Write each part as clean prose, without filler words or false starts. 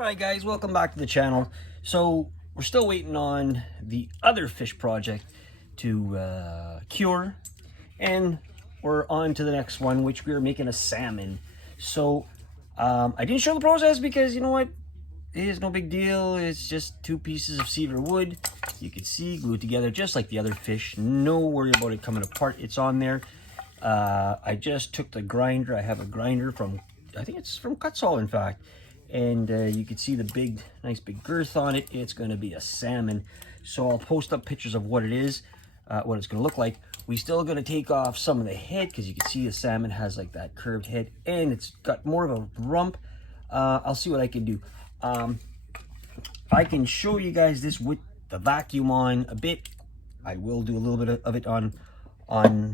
Alright guys, welcome back to the channel. So we're still waiting on the other fish project to cure, and we're on to the next one, which we're making a salmon. So I didn't show the process because you know what, it is no big deal. It's just 2 pieces of cedar wood, you can see, glued together just like the other fish. No worry about it coming apart, it's on there. I just took the grinder. I have a grinder from, I think it's from Kutzall in fact, and you can see the nice big girth on it. It's going to be a salmon. So I'll post up pictures of what it is, what it's going to look like. We still going to take off some of the head because you can see the salmon has like that curved head and it's got more of a rump. I'll see what I can do. I can show you guys this with the vacuum on a bit. I will do a little bit of it on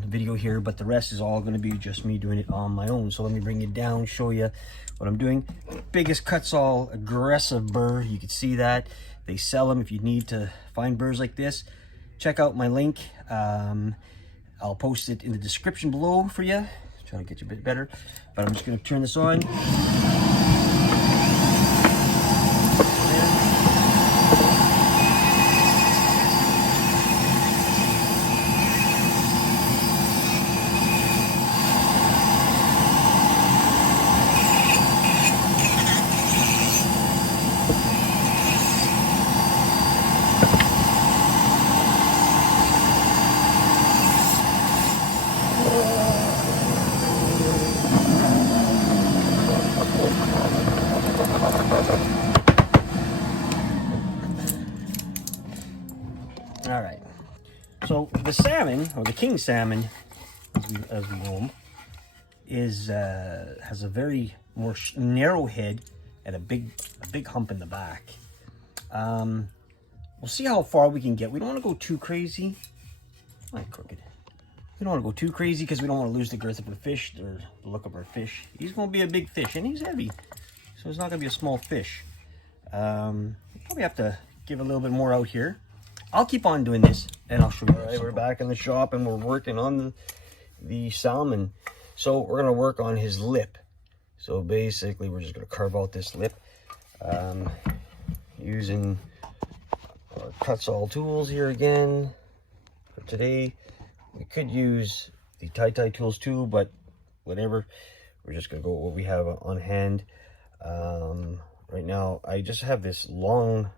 video here, but the rest is all going to be just me doing it on my own. So let me bring it down, show you what I'm doing. Biggest Kutzall aggressive burr, you can see that they sell them. If you need to find burrs like this, check out my link. I'll post it in the description below for you, try to get you a bit better. But I'm just going to turn this on. All right, so the salmon, or the king salmon, as we know him, has a very more narrow head and a big hump in the back. We'll see how far we can get. We don't want to go too crazy. Crooked. We don't want to go too crazy because we don't want to lose the girth of our fish or the look of our fish. He's going to be a big fish and he's heavy, so it's not going to be a small fish. Probably have to give a little bit more out here. I'll keep on doing this and I'll show you. All right, we're back in the shop and we're working on the salmon. So we're going to work on his lip. So basically we're just going to carve out this lip using our Kutzall tools here again. For today, we could use the tie tools too, but whatever. We're just going to go with what we have on hand. Right now, I just have this long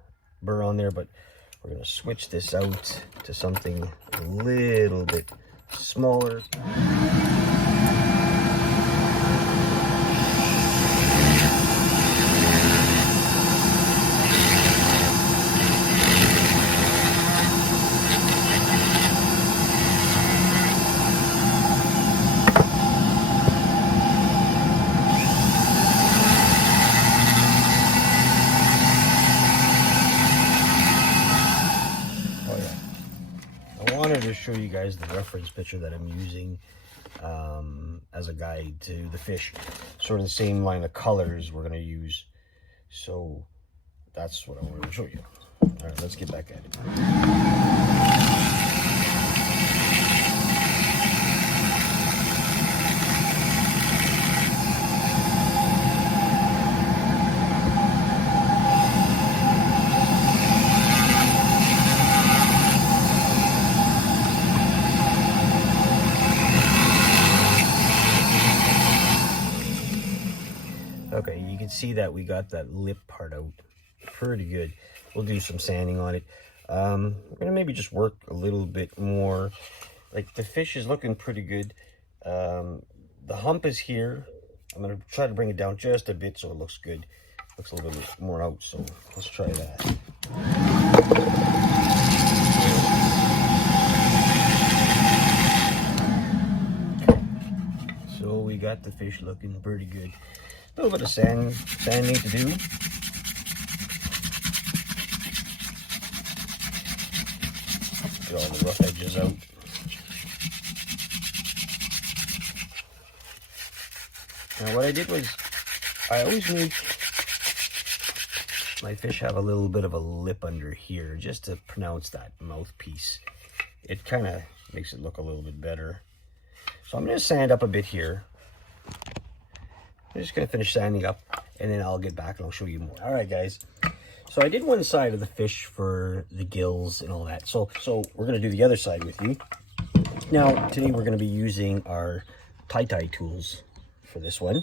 burr on there, but we're going to switch this out to something a little bit smaller. To show you guys the reference picture that I'm using as a guide to the fish, sort of the same line of colors we're going to use. So that's what I wanted to show you. All right, let's get back at it. Okay, you can see that we got that lip part out pretty good. We'll do some sanding on it. We're gonna maybe just work a little bit more. Like, the fish is looking pretty good. The hump is here. I'm gonna try to bring it down just a bit so it looks good. Looks a little bit more out, so let's try that. So we got the fish looking pretty good. A little bit of sanding to do. Get all the rough edges out. Now what I did was, I always make my fish have a little bit of a lip under here, just to pronounce that mouthpiece. It kind of makes it look a little bit better. So I'm going to sand up a bit here. I'm just gonna finish sanding up, and then I'll get back and I'll show you more. All right, guys. So I did one side of the fish for the gills and all that. So we're gonna do the other side with you. Now, today we're gonna be using our tie tools for this one.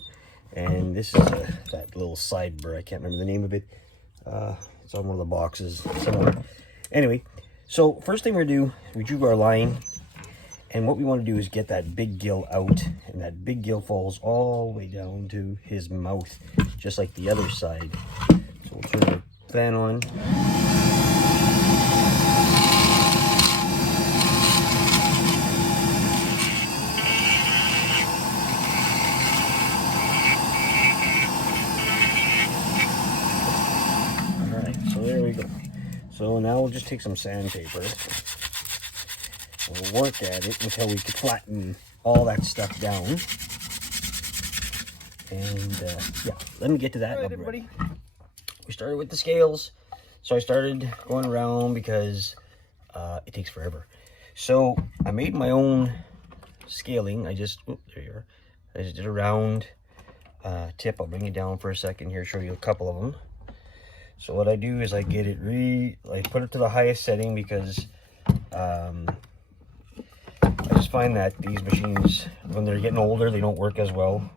And this is that little side burr. I can't remember the name of it. It's on one of the boxes somewhere. Anyway, so first thing we're gonna do, we drew our line. And what we want to do is get that big gill out, and that big gill falls all the way down to his mouth, just like the other side. So we'll turn the fan on. All right, so there we go. So now we'll just take some sandpaper. We'll work at it until we can flatten all that stuff down. And yeah, let me get to that. All right, everybody. We started with the scales. So I started going around because it takes forever. So I made my own scaling. I just, there you are. I just did a round tip. I'll bring it down for a second here, show you a couple of them. So what I do is I get it I put it to the highest setting because I just find that these machines, when they're getting older, they don't work as well.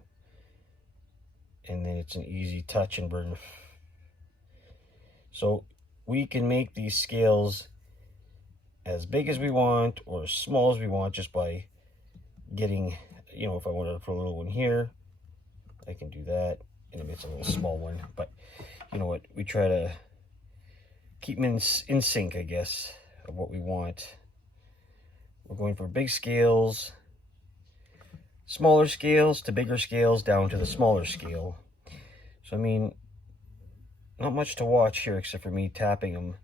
And then it's an easy touch and burn. So we can make these scales as big as we want or as small as we want just by getting, you know, if I wanted to put a little one here, I can do that. And it makes a little small one. But you know what? We try to keep them in sync, I guess, of what we want. We're going for big scales, smaller scales to bigger scales, down to the smaller scale. So, I mean, not much to watch here except for me tapping them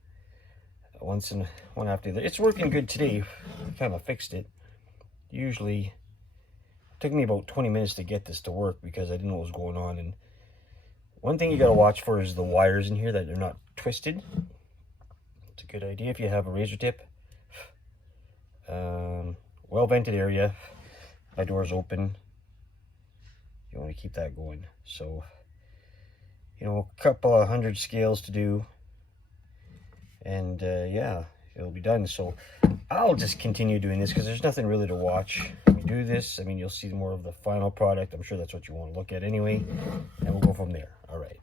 one after the other. It's working good today. I kind of fixed it. Usually, it took me about 20 minutes to get this to work because I didn't know what was going on. And one thing you got to watch for is the wires in here, that they're not twisted. It's a good idea if you have a razor tip. Well vented area, my door's open, you want to keep that going. So, you know, a couple of 100 scales to do, and yeah, it'll be done. So I'll just continue doing this because there's nothing really to watch. When we do this, I mean, you'll see more of the final product. I'm sure that's what you want to look at anyway, and we'll go from there. All right.